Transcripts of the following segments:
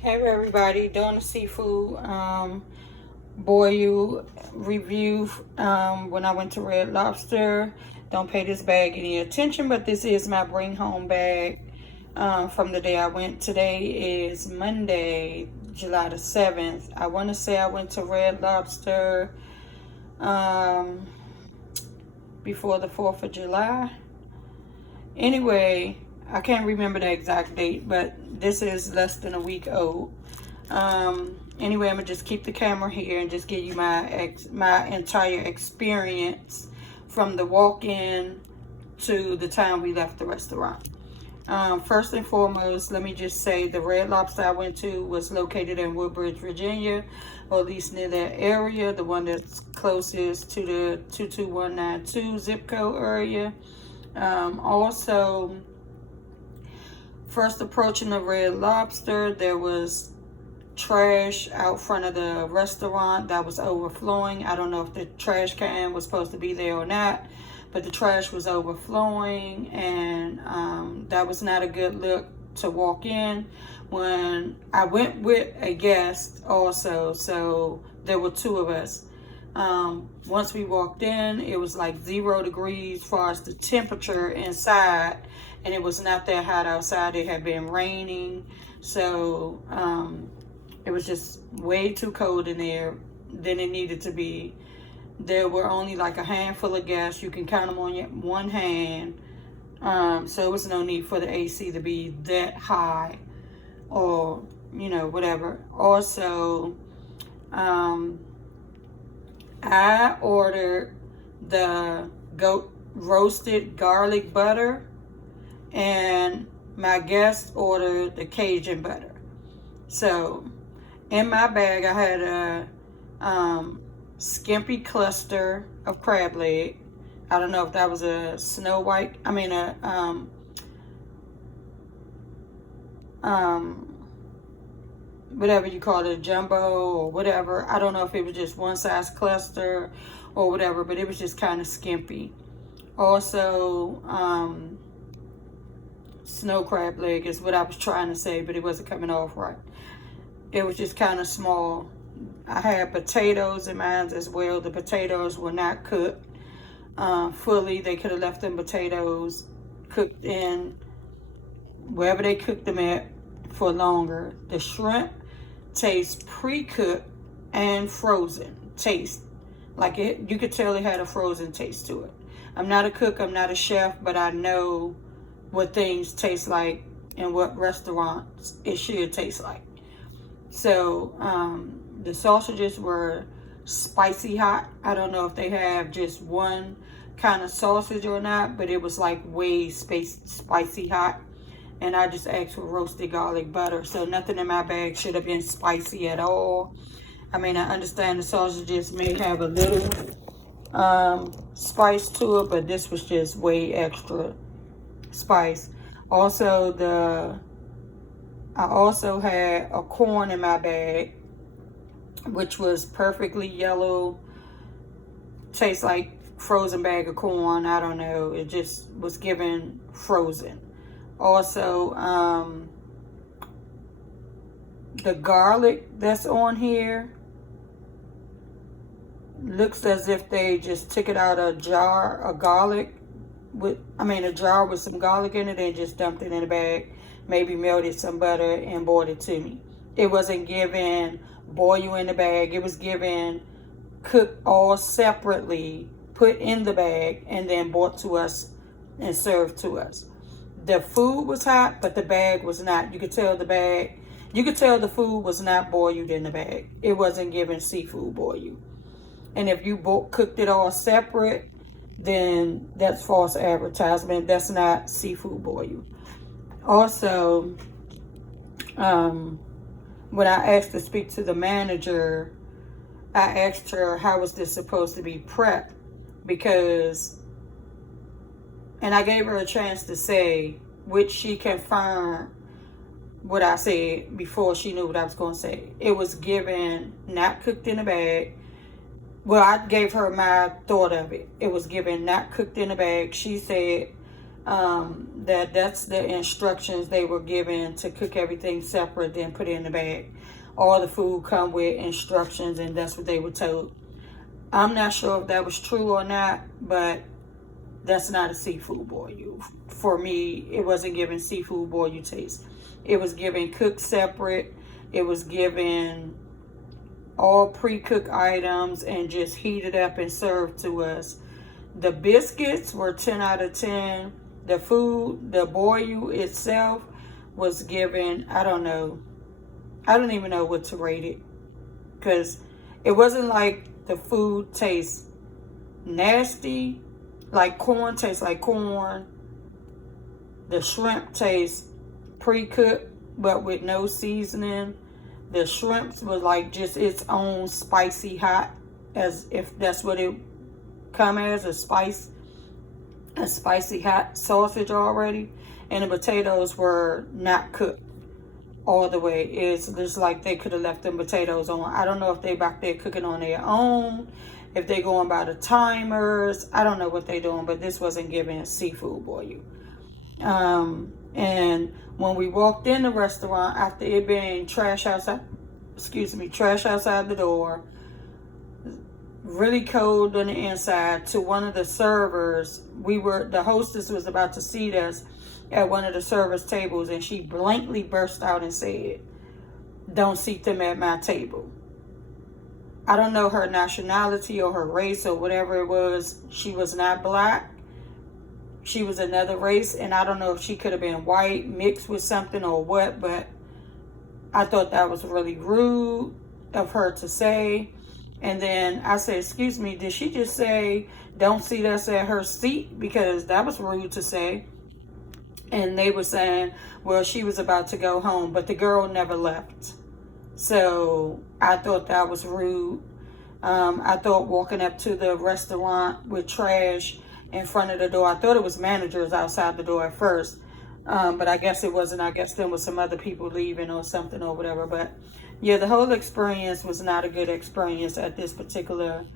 Hey everybody, doing a seafood boil review when I went to Red Lobster. Don't pay this bag any attention, but this is my bring home bag from the day I went. Today is Monday, July the 7th. I want to say I went to Red Lobster um, before the 4th of July. Anyway, I can't remember the exact date, but this is less than a week old. Anyway, I'm gonna just keep the camera here and just give you my entire experience from the walk-in to the time we left the restaurant. First and foremost, let me just say the Red Lobster I went to was located in Woodbridge, Virginia, or at least near that area, the one that's closest to the 22192 zip code area. Also, first approaching the Red Lobster, there was trash out front of the restaurant that was overflowing. I don't know if the trash can was supposed to be there or not, but the trash was overflowing, and that was not a good look to walk in. When I went with a guest also, so there were two of us. Once we walked in, it was like 0 degrees as far as the temperature inside, and it was not that hot outside. It had been raining, so it was just way too cold in there than it needed to be. There were only like a handful of guests. You can count them on your one hand. So it was no need for the AC to be that high or, whatever. Also, I ordered the goat roasted garlic butter, and my guest ordered the Cajun butter. So in my bag, I had a skimpy cluster of crab leg. I don't know if that was a snow white. I mean whatever you call it, a jumbo or whatever. I don't know if it was just one size cluster or whatever, but it was just kind of skimpy. Also, snow crab leg is what I was trying to say, but it wasn't coming off right. It was just kind of small. I had potatoes in mine as well. The potatoes were not cooked fully. They could have left them potatoes cooked in wherever they cooked them at for longer. The shrimp tastes pre-cooked and frozen. Taste like it. You could tell it had a frozen taste to it. I'm not a cook. I'm not a chef, but I know what things taste like and what restaurants it should taste like. So the sausages were spicy hot. I don't know if they have just one kind of sausage or not, but it was like way spicy hot. And I just asked for roasted garlic butter. So nothing in my bag should have been spicy at all. I mean, I understand the sausages may have a little spice to it, but this was just way extra spice. Also, I also had a corn in my bag, which was perfectly yellow. Tastes like frozen bag of corn. I don't know. It just was given frozen. Also, the garlic that's on here looks as if they just took it out of a jar of garlic a jar with some garlic in it and just dumped it in a bag, maybe melted some butter and brought it to me. It wasn't given boil in the bag. It was given cooked all separately, put in the bag, and then brought to us and served to us. The food was hot, but the bag was not. You could tell the food was not boiled in the bag. It wasn't given seafood boil. And if you cooked it all separate, then that's false advertisement. That's not seafood boil. Also, when I asked to speak to the manager, I asked her how was this supposed to be prepped, and I gave her a chance to say, which she confirmed what I said before she knew what I was going to say. It was given not cooked in a bag. Well, I gave her my thought of it. It was given not cooked in a bag. She said That's the instructions they were given, to cook everything separate, then put it in the bag. All the food come with instructions, and that's what they were told. I'm not sure if that was true or not, but that's not a seafood boil. For me, it wasn't giving seafood boil taste. It was given cooked separate. It was given all pre-cooked items and just heated up and served to us. The biscuits were 10 out of 10. The food, the boil itself, was given, I don't know. I don't even know what to rate it, because it wasn't like the food tastes nasty, like corn tastes like corn. The shrimp tastes pre-cooked but with no seasoning. The shrimps was like just its own spicy hot, as if that's what it come as, a spicy hot sausage already. And the potatoes were not cooked all the way. It's just like they could have left them potatoes on. I don't know if they back there cooking on their own, if they going by the timers. I don't know what they doing, but this wasn't giving seafood boil. And when we walked in the restaurant, after it being trash outside the door, really cold on the inside, to one of the servers, the hostess was about to seat us at one of the servers' tables, and she blankly burst out and said, "Don't seat them at my table." I don't know her nationality or her race or whatever it was. She was not black. She was another race, and I don't know if she could have been white mixed with something or what, but I thought that was really rude of her to say. And then I said, "Excuse me, did she just say don't seat us at her seat?" Because that was rude to say. And they were saying, well, she was about to go home, but the girl never left. So I thought that was rude. I thought walking up to the restaurant with trash in front of the door, I thought it was managers outside the door at first. But I guess it wasn't. I guess there was some other people leaving or something or whatever. But yeah, the whole experience was not a good experience at this particular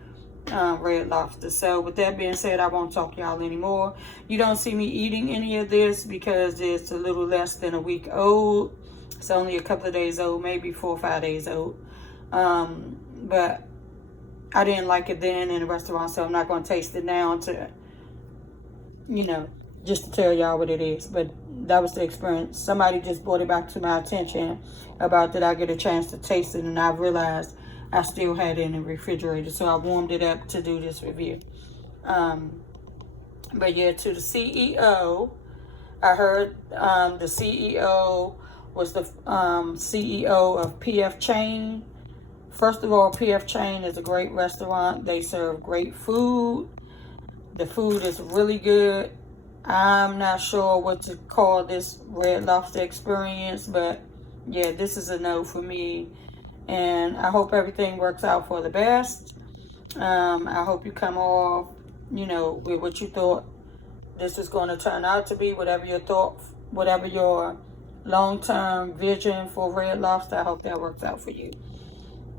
Red Lobster. So with that being said, I won't talk y'all anymore. You don't see me eating any of this because it's a little less than a week old. It's only a couple of days old, maybe 4 or 5 days old. But I didn't like it then in the restaurant, so I'm not going to taste it now to, just to tell y'all what it is. But that was the experience. Somebody just brought it back to my attention about did I get a chance to taste it, and I realized I still had it in the refrigerator, so I warmed it up to do this review. But yeah, to the CEO, I heard the CEO was the CEO of PF Chain. First of all, PF Chain is a great restaurant. They serve great food. The food is really good. I'm not sure what to call this Red Lobster experience, but yeah, this is a no for me. And I hope everything works out for the best. I hope you come off, with what you thought this was going to turn out to be, whatever your long-term vision for Red Lobster. I hope that works out for you.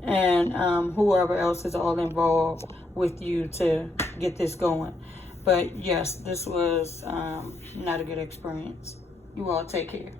And whoever else is all involved with you to get this going. But yes, this was not a good experience. You all take care.